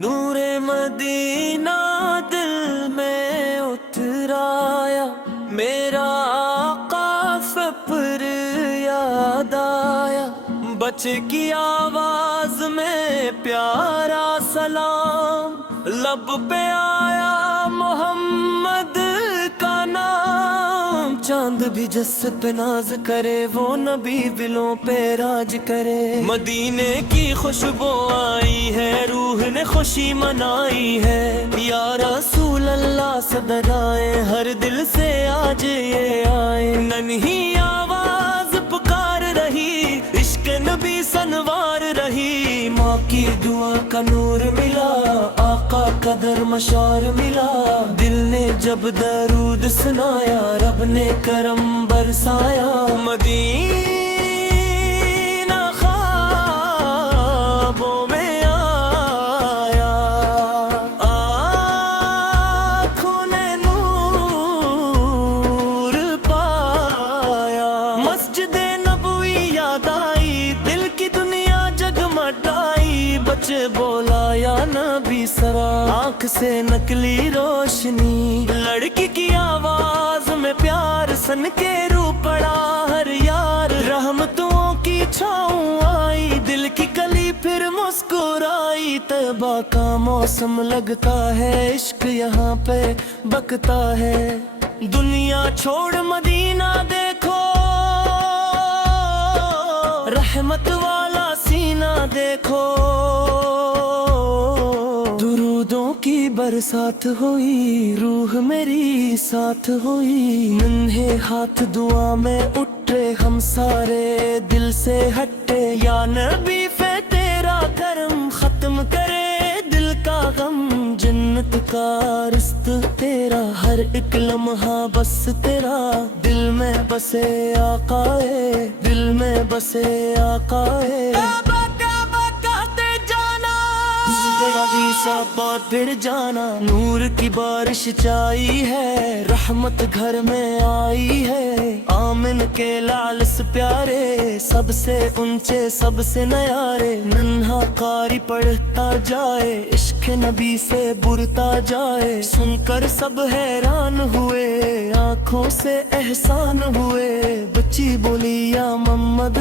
नूरे Medina दिल में उतराया, मेरा आका सफर याद आया। बच्चे की आवाज में प्यारा सलाम, लब पे आया मोहम्मद का नाम। चांद भी जिस पे नाज करे, वो नबी दिलों पे राज करे। मदीने की खुशबू आई है, रूह ने खुशी मनाई है। या रसूल अल्लाह सदराए, हर दिल से आज ये आए। नन्ही आवाज पुकार रही, इश्क नबी सनवार रही। माँ की दुआ का नूर मिला, आका कदर मशार मिला। दिल ने जब दरूद सुनाया, रब ने करम बरसाया। मदीना ख्वाबों में आया, आँखों ने नूर पाया। मस्जिद नबवी याद आई, दिल की दुनिया जगमगाई। बच्चे बोला या नबी सरा, आँख से नकली रोशनी। लड़की की आवाज में प्यार सन के रूप पड़ा हर यार। रहमतों की छाँव आई, दिल की कली फिर मुस्कुराई। तौबा का मौसम लगता है, इश्क यहाँ पे बकता है। दुनिया छोड़ मदीना देखो, रहमत वाला सीना देखो। दुरूदों की बरसात हुई, रूह मेरी साथ हुई। नन्हे हाथ दुआ में उठे, हम सारे दिल से हटे। या नबी फे तेरा करम, खत्म करे दिल का गम। जन्नत का रिश्त तेरा, हर एक लम्हा बस तेरा। दिल में बसे आकाए, दिल में बसे आकाए। बहुत फिर जाना, नूर की बारिश चाई है। रहमत घर में आई है, आमिन के लाल से प्यारे। सबसे ऊंचे सबसे नयारे, नन्हा कारी पढ़ता जाए। इश्क नबी से बुरता जाए, सुनकर सब हैरान हुए। आँखों से एहसान हुए, बच्ची बोली या मोहम्मद।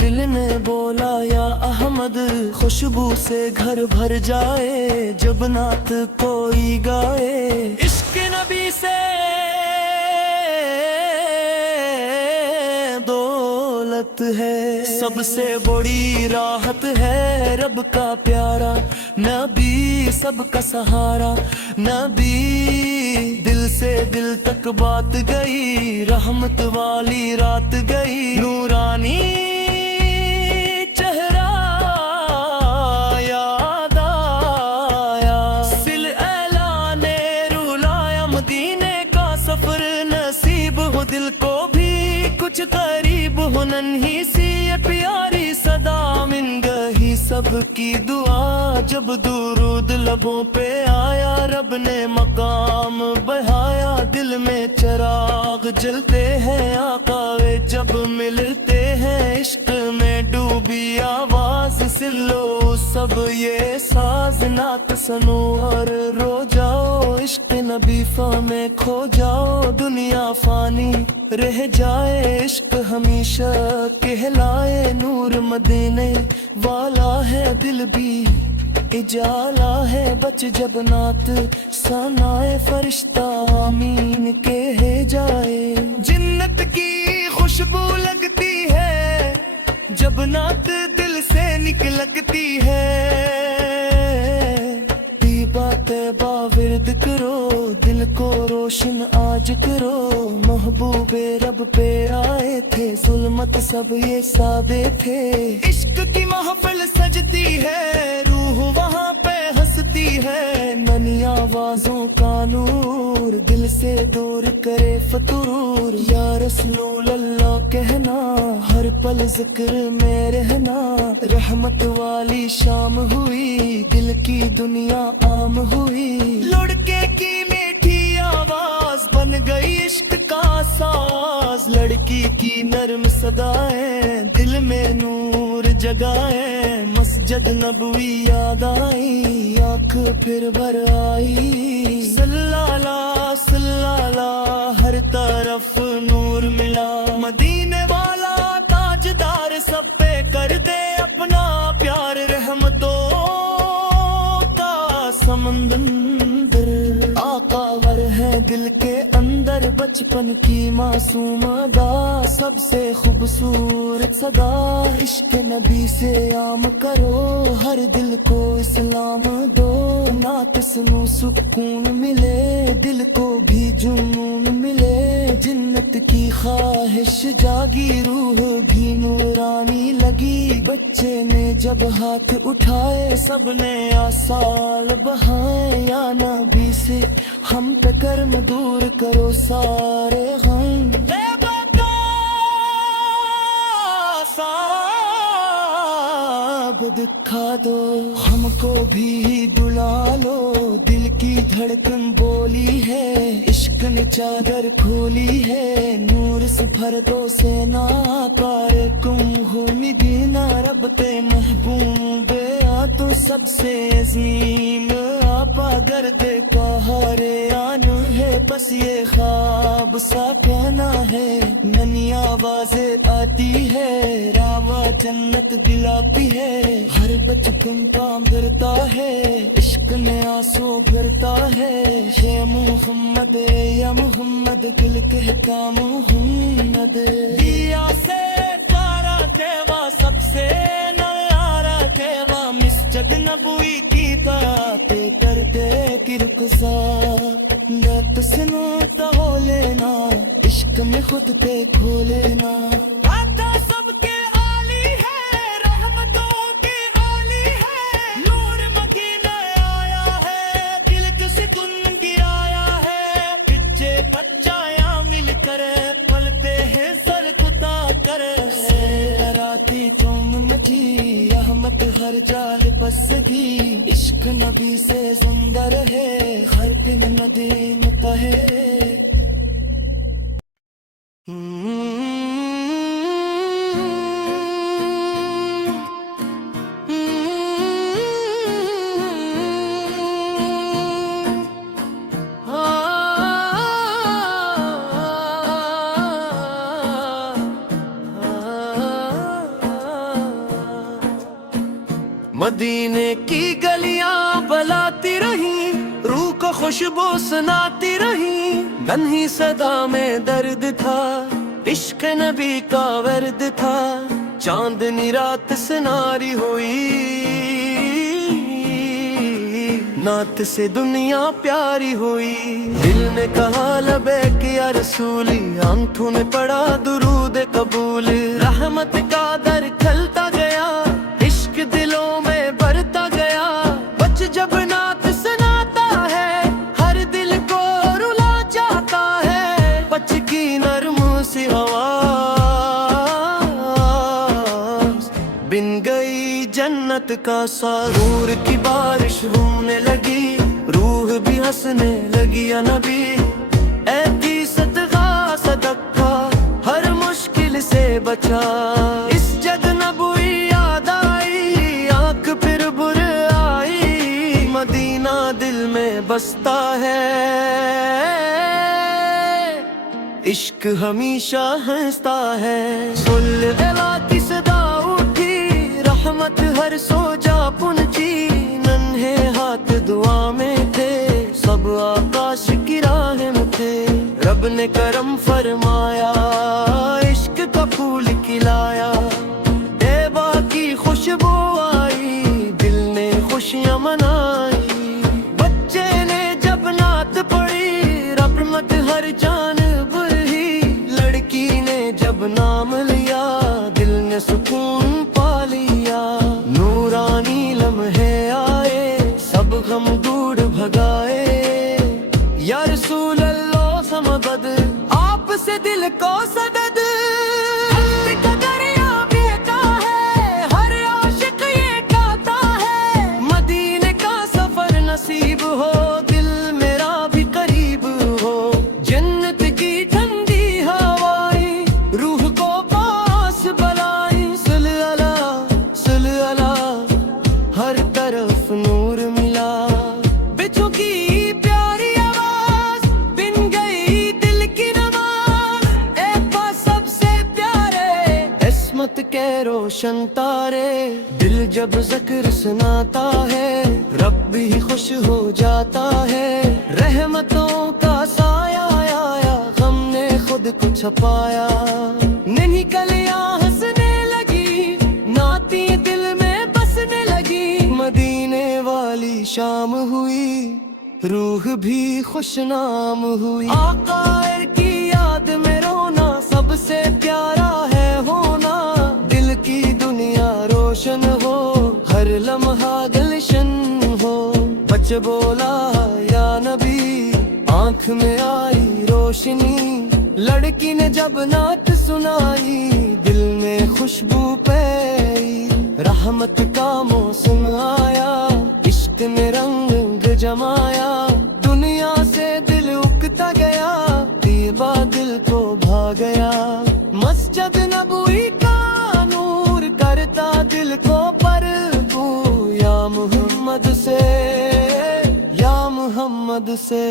दिल ने बोला या अहमद। खुशबू से घर भर जाए, जब नात कोई गाए। इश्क नबी से दौलत है, सबसे बड़ी राहत है। रब का प्यारा नबी, सबका सहारा नबी। दिल से दिल तक बात गई, रहमत वाली रात गई। नूरानी दिल को भी कुछ करीब हो। नन्ही सी ये प्यारी सदा मिल गई, सबकी दुआ जब दुरूद लबों पे आया। रब ने मकाम बढ़ाया, दिल में चिराग जलते हैं। आका वे जब मिलते हैं, इश्क में डूबी आवाज सिलो। सब ये साज नात सनो और रो जाओ। इश्क नबी फा में खो जाओ, दुनिया फानी रह जाए। इश्क हमेशा कहलाए, नूर मदीने वाला है। दिल भी इजाला है, बच जब नात सनाए। फरिश्ता आमीन कहे जाए। जन्नत की खुशबू लगती है, जब नात दिल से निकलती है। तैबा विरद करो, दिल को रोशन आज करो। महबूबे रब पे आए थे, जुल्मत सब ये सादे थे। इश्क की महफिल सजती है, रूह वहाँ पे हंसती है। ननी आवाजों का नूर, दिल से दूर करे फतूर। या रसूल अल्लाह कहना, हर पल जिक्र में रहना। रहमत वाली शाम हुई, दिल की दुनिया आम हुई। लड़के की मीठी आवाज बन गई इश्क का साज। लड़की की नर्म सदाएं, दिल में नूर जगाए। मस्जिद नबवी याद आई, پھر بھر آئی سلالہ سلالہ ہر طرف نور ملا مدینے والا تاجدار سب پہ کر دے اپنا پیار رحمتوں کا سمندر آقا ور ہے دل کے اندر بچپن کی معصوم ادا سب سے خوبصورت صدا عشق نبی سے عام کرو ہر دل کو اسلام دو نعت سنو سکون ملے دل کو بھی جنون ملے جنت کی خواہش جاگی روح بھی نورانی لگی بچے نے جب ہاتھ اٹھائے سب نے آثار بہائے یا نبی سے ہم پہ کرم دور کرو سارے غم دکھا دو ہم کو بھی ڈلا لو دل کی دھڑکن بولی ہے عشق نے چادر کھولی ہے نور سے بھر دو سینا پار کم ہو مدینہ رب تے محبوب آ تو سب سے عظیم آپا گرد کا ہر آن ہے بس یہ خواب سا کہنا ہے ننی آوازیں آتی ہے راما جنت دلاتی ہے ہر بچپن کام کرتا ہے عشق نے آنسو بھرتا ہے یا محمد یا محمد دل کہتا محمد دیا سے پارا کہوا سب سے نیارا کہوا مسجد نبوی کی باتیں کرتے کرکسار رات سنو تو لینا عشق میں خود پہ کھو لینا آتا سب کے عالی ہے رحمتوں کے عالی ہے نور مدینہ آیا ہے دل کو سکون گرایا ہے بچے بچایاں مل کر پل پہ ہے سر کتا کر راتی تم مٹھی رحمت ہر جال بس گی عشق نبی سے سندر ہے ہر دن مدینہ ہے مدینے کی گلیاں بلاتی رہی روح کو خوشبو سناتی رہی ننھی صدا میں درد تھا عشق نبی کا ورد تھا چاندنی رات سناری ہوئی نعت سے دنیا پیاری ہوئی دل نے کہا لبیک یا رسولی آنکھوں نے پڑا درود قبول رحمت کا در کھلتا گیا عشق دلوں میں بڑھتا گیا بچ جب نعت سناتا ہے ہر دل کو رلا جاتا ہے بچ کی نرم سی آواز بن گئی جنت کا سرور کی بارش ہونے لگی روح بھی ہنسنے لگی یا نبی اے کی صدقہ صدقہ ہر مشکل سے بچا اس جد نبوی یاد آئی آنکھ پھر بر آئی مدینہ دل میں بستا ہے عشق ہمیشہ ہنستا ہے سلسلہ کی صدا اٹھی رحمت ہر سو جا پہنچی ننھے ہاتھ دعا میں تھے سب آکاش کی راہ میں تھے رب نے کرم فرمایا عشق کا پھول کھلایا دیبا کی خوشبو آئی دل نے خوشیاں منائی بچے نے جب نعت پڑھی رحمت ہر جانب ہی لڑکی نے جب نام لیا دل نے سکون پا لیا نورانی لمحے آئے سب غم دور بھگائے یا رسول اللہ سمبد آپ سے دل کو سدد کا دریا بہتا ہے ہر عاشق یہ کہتا ہے مدینے کا سفر نصیب ہو دل میرا بھی قریب ہو جنت کی ٹھنڈی ہوائیں روح کو پاس بلائی صلی اللہ ہر طرف نور ملا روشن تارے، دل جب ذکر سناتا ہے رب بھی خوش ہو جاتا ہے، رحمتوں کا سایہ آیا غم نے خود کو چھپایا، نہیں کلیاں ہنسنے لگی نعتیں دل میں بسنے لگی، مدینے والی شام ہوئی روح بھی خوش نام ہوئی، آقا کی یاد میں رونا سب سے پیارا ہے ہونا، دل کی دنیا روشن ہو ہر لمحہ گلشن ہو، بچ بولا یا نبی آنکھ میں آئی روشنی، لڑکی نے جب نعت سنائی دل میں خوشبو پئی، رحمت کا موسم آیا عشق نے رنگ جمایا، دنیا سے دل اکتا گیا طیبہ دل کو بھا گیا، مسجد نبوی کا نور کرتا دل کو پربو، یا محمد سے یا محمد سے،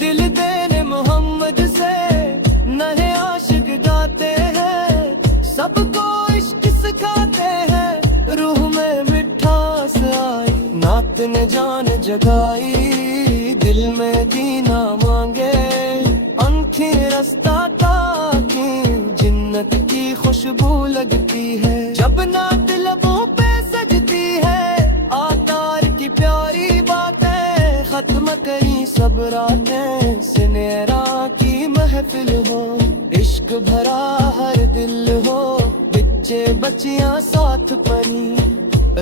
دل دینے محمد سے نئے عاشق جاتے ہیں، سب کو عشق سکھاتے ہیں، روح میں مٹھاس آئی، نعت نے جان جگائی، دل میں جینا مانگے، آنکھیں رستہ تاکیں جنت کی خوشبو لگتی ہے، جب نعت لبوں پہ سجتی ہے، آتار کی پیاری باتیں ختم کری سب راتیں، سنیرا کی محفل ہو عشق بھرا ہر دل ہو، بچے بچیاں ساتھ پڑھی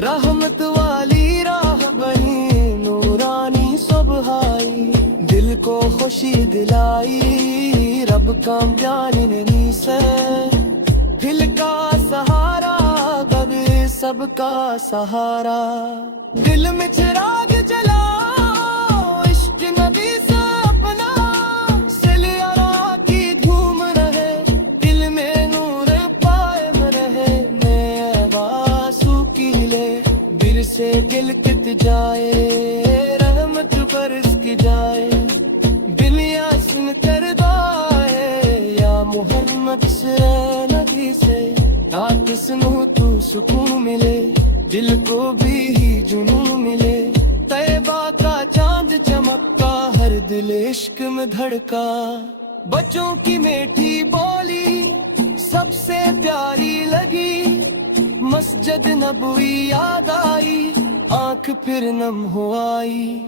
رحمت والی راہ بنی، نورانی صبح آئی دل کو خوشی دلائی، رب کا پیاری ننی سے دل کا سہارا، غم سب کا سہارا، دل میں چراغ جلاؤ عشق نبی سے اپنا، سلیارا کی دھوم رہے دل میں نور قائم رہے، میں آوازوں کی لے دل سے دل کت جائے، رحمت برس کی جائے، دنیا سن کر دعائے، یا محمد سے نبی سے رات سنو تو سکون ملے، دل کو بھی جنون ملے، طیبہ کا چاند چمکا ہر دل عشق میں دھڑکا، بچوں کی میٹھی بولی سب سے پیاری لگی، مسجد نبوی یاد آئی آنکھ پھر نم ہو آئی،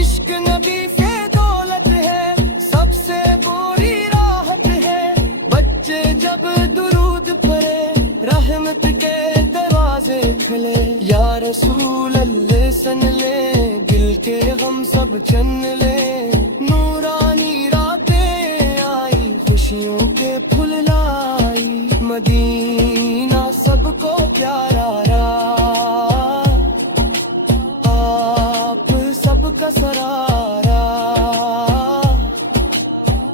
عشق نبی سے دولت ہے سب سے بری راحت ہے، بچے جب درود پڑھے رحمت کے دروازے کھلے، یا رسول اللہ سن لے دل کے غم سب چن لے، نورانی راتیں آئی خوشیوں کے پھول لائی، مدینہ سب کو پیارا رہا، آپ سب کا سرارا،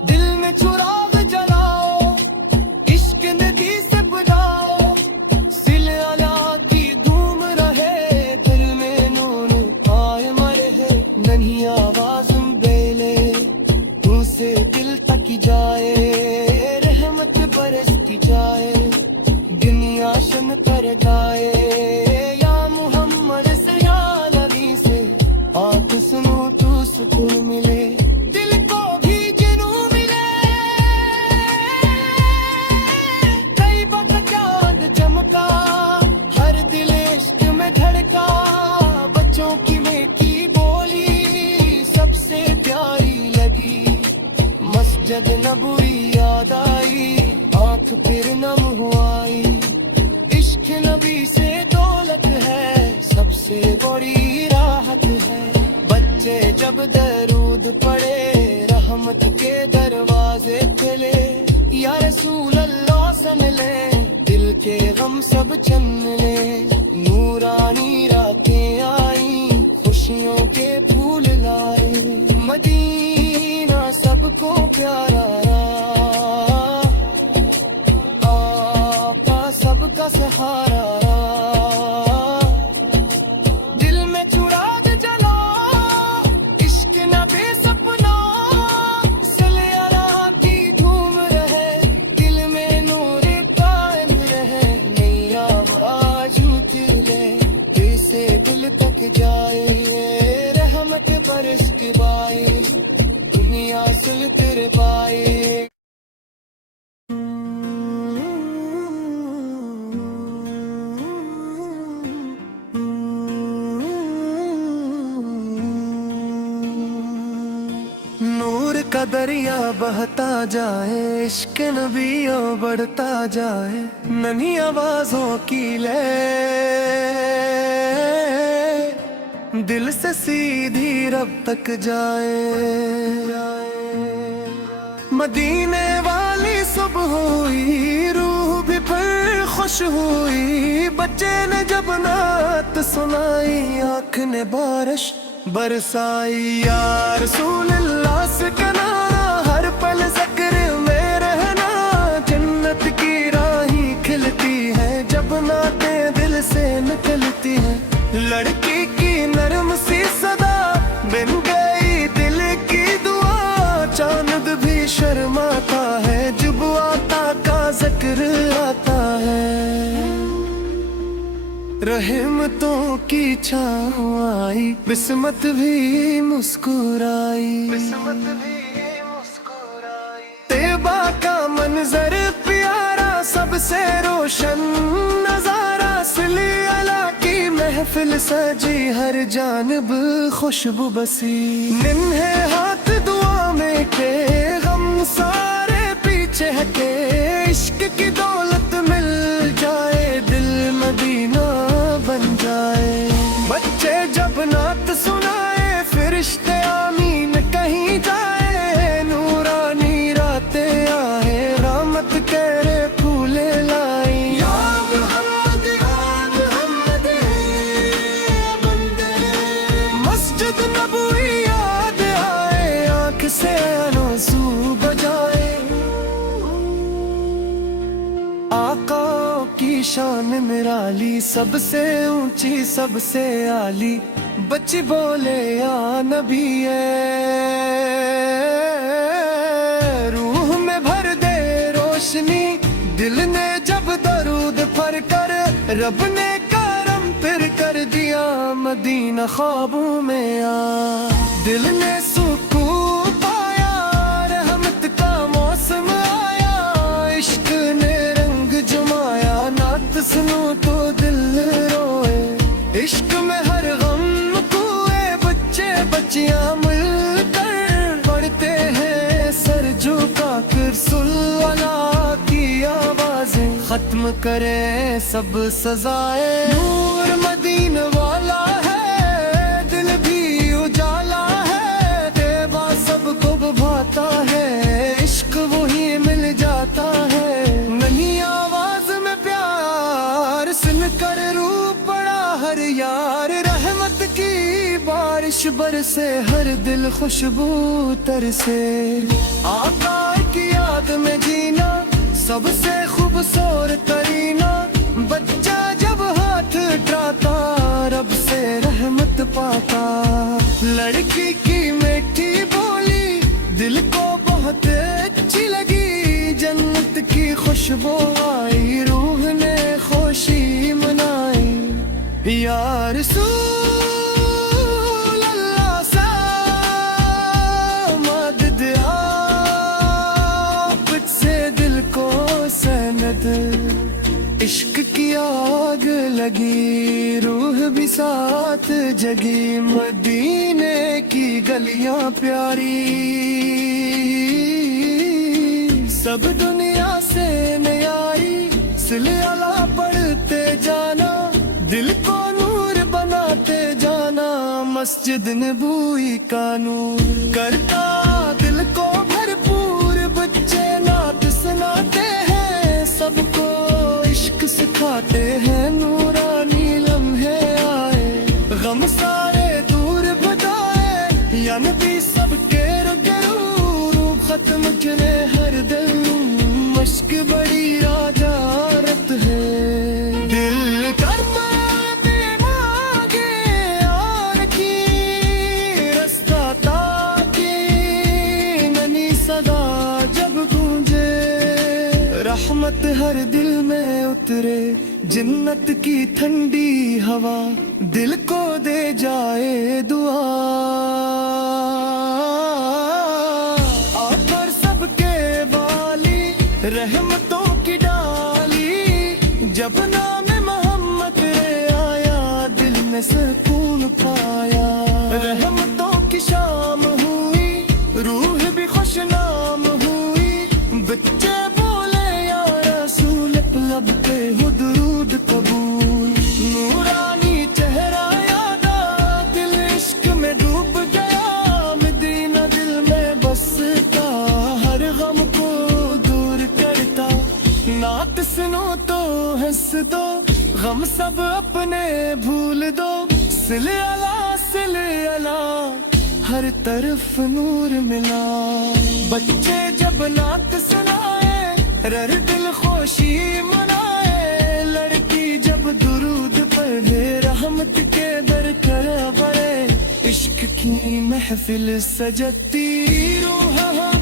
دل میں چراغ جلاؤ عشق ندی سے بجاؤ، سل اعلیٰ کی دھوم رہے دل میں نور قائم رہے، ننھی آواز بیلے منہ سے دل تک جائے، رحمت برس کی جائے، دنیا شن پر گائے، یا محمد سے یا نبی سے آت سنو تو سکون ملے، دل کو بھی جنوں ملے، طیبہ کا چاند چمکا ہر دل عشق میں دھڑکا، بچوں کی میٹھی بولی سب سے پیاری لگی، مسجد نبوی یاد آئی آنکھ پھر نم ہو آئی، عشق نبی سے دولت ہے سب سے بڑی راحت ہے، بچے جب درود پڑے رحمت کے دروازے کھلے، یا رسول اللہ سن لے دل کے غم سب چن لے، نورانی راتیں آئیں خوشیوں کے پھول لائے، مدینہ سب کو پیارا رہا، آقا سب کا سہارا رہا، دل میں چراغ جلاؤ عشق نبی سپنا، سلیارا کی دھوم رہے دل میں نور قائم رہے، दिल तक जाए, रहमत बरस के बाए, दुनिया सुल तेरे पाए। नूर का दरिया बहता जाए, इश्क नबियों बढ़ता जाए, नन्ही आवाजों की ले दिल से सीधी रब तक जाए। मदीने वाली सुबह हुई, रूह भी फिर खुश हुई, बच्चे ने जब नात सुनाई, आँख ने बारिश बरसाई। या रसूल अल्लाह से कनारा, हर पल ज़िक्र में रहना, जन्नत की राहें खिलती है जब नातें दिल से निकलती है। लड़की की नरम सी सदा बन गई दिल की दुआ, चांद भी शर्माता है जब आता का जिक्र आता है। रहमतों की छाँव आई, बिस्मत भी मुस्कुराई, बिस्मत भी मुस्कुराई। तैबा का मंजर प्यारा, सबसे रोशन नजारा, सिली अला की महफिल सजी, हर जानिब खुशबू बसी। निन्हे हाथ दुआ में के, गम सारे पीछे हटे, इश्क की दौलत मिल जाए, दिल मदीना बन जाए। बच्चे जब नात सुनाए, फरिश्ते आमीन कहीं जाए, नूरानी रातें आए, रहमत करे फूले लाई। या मोहम्मद या मोहम्मद बंदे, मस्जिद नबवी याद आए, आँख से आंसू बजाए। आका की शान निराली, सबसे ऊंची सबसे आली, बच्ची बोले या नबी रूह में भर दे रोशनी, दिल ने जब दरूद भर कर, रब ने करम फिर कर दिया, मदीना ख्वाबों में आ, दिल ने सुकून पाया, रहमत का मौसम आया, इश्क ने रंग जमाया, नात सुनो तो दिल रोए, इश्क में हर गम कुए, बच्चे बच्चियां मिलकर पढ़ते हैं सर झुका कर, सुल्ला की आवाजें खत्म करे सब सजाए। नूर मदीने वाला है, दिल भी उजाला है, तैबा सबको भाता है, इश्क वही मिल जाता है। नन्ही आवाज में प्यार सुनकर रूह पड़ा हर यार, रहमत की बारिश बरसे, हर दिल खुशबू तरसे। आका की याद में जीना सबसे खूबसूरत तरीना, बच्चा जब हाथ उठाता, रब से रहमत पाता। लड़की की मीठी बोली दिल को बहुत अच्छी लगी, जन्नत की खुशबू आई, रूह ने खुशी मनाई। या रसूल अल्लाह सा मदद, आप से दिल को सनद, इश्क की आग लगी, रूह भी साथ जगी, मदीने की गलियां प्यारी, सब दुनिया से न्यारी, सिले अला पढ़ते जाना, दिल को नूर बनाते जाना, मस्जिद नबूई का नूर करता दिल को भरपूर। बच्चे नात सुनाते हैं, सबको इश्क सिखाते हैं, नूरानी लम्हे आए, गम सारे दूर भगाए, या नबी सबके रूबरू, खत्म करे हर दिल, मश्क बड़ी राजारत है। दिल करता रहमत हर दिल में उतरे, जन्नत की ठंडी हवा दिल को दे जाए दुआ। आप पर सबके वाली रहमतों की डाली, जब नाम मोहम्मद रे आया दिल में सुकून पाया। रहमतों की शाम हुई रूह भी खुश नाम हुई, बच्चे बोले या रसूल लब पे हो दुरूद कबूल। नूरानी चेहरा याद आ दिल इश्क में डूब गया, मदीना दिल में बसता हर गम को दूर करता। नात सुनो तो हंस दो गम सब अपने भूल दो, सिले अला हर तरफ नूर मिला। बच्चे जब नात सुनाए रर दिल खुशी मनाए, लड़की जब दुरूद पढ़े रहमत के दर कर बड़े। इश्क की महफिल सजती रूह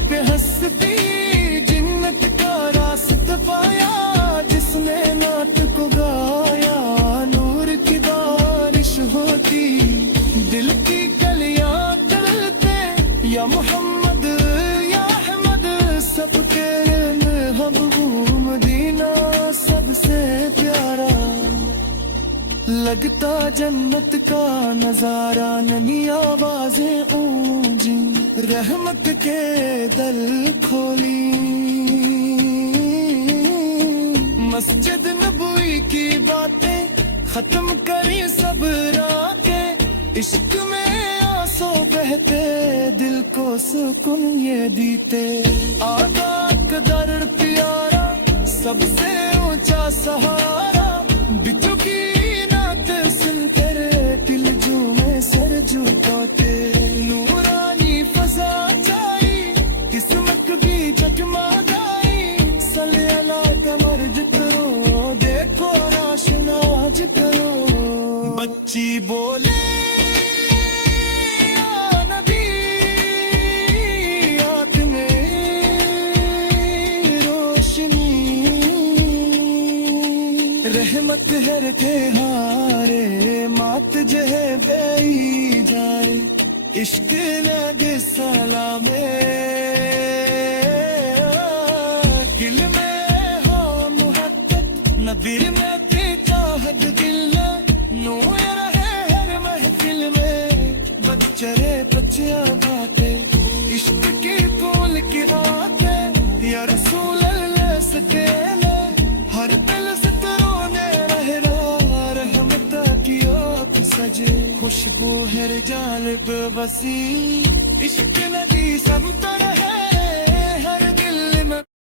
पे हंसती, जिन्नत का रास्ता पाया जिसने नात को गाया। नूर की बारिश होती दिल की कलियां तड़लते, या मोहम्मद या अहमद सबके महबूब मदीना सबसे प्यारा। लगता जन्नत का नजारा, ननी आवाजें ऊंची रहमत के दल खोली। मस्जिद नबवी की बातें खत्म करी सब रातें, इश्क में आंसू बहते दिल को सुकून ये दीते। आगा कदर प्यारा सबसे ऊंचा सहारा, बिचू की नात सुनकर दिल झूमे सर झुकाते। नूरानी फजा छाई किस्मत भी जगमगाई, सले अला कमर्द करो देखो राशनाज करो। बच्ची बोले रहमत हर के हारे मात जहे बेई जाए, इश्क लगे सलामे दिल में हो मुहब्बत, नबीर में की चाहत दिल नूर रहे हर महफिल में। बच्चे बच्चियां गाते इश्क की फूल की रातें, या रसूल अल्लाह सकेले हर दिल से सजे। खुशबू हर जालिब वसी इश्क नदी समतर है,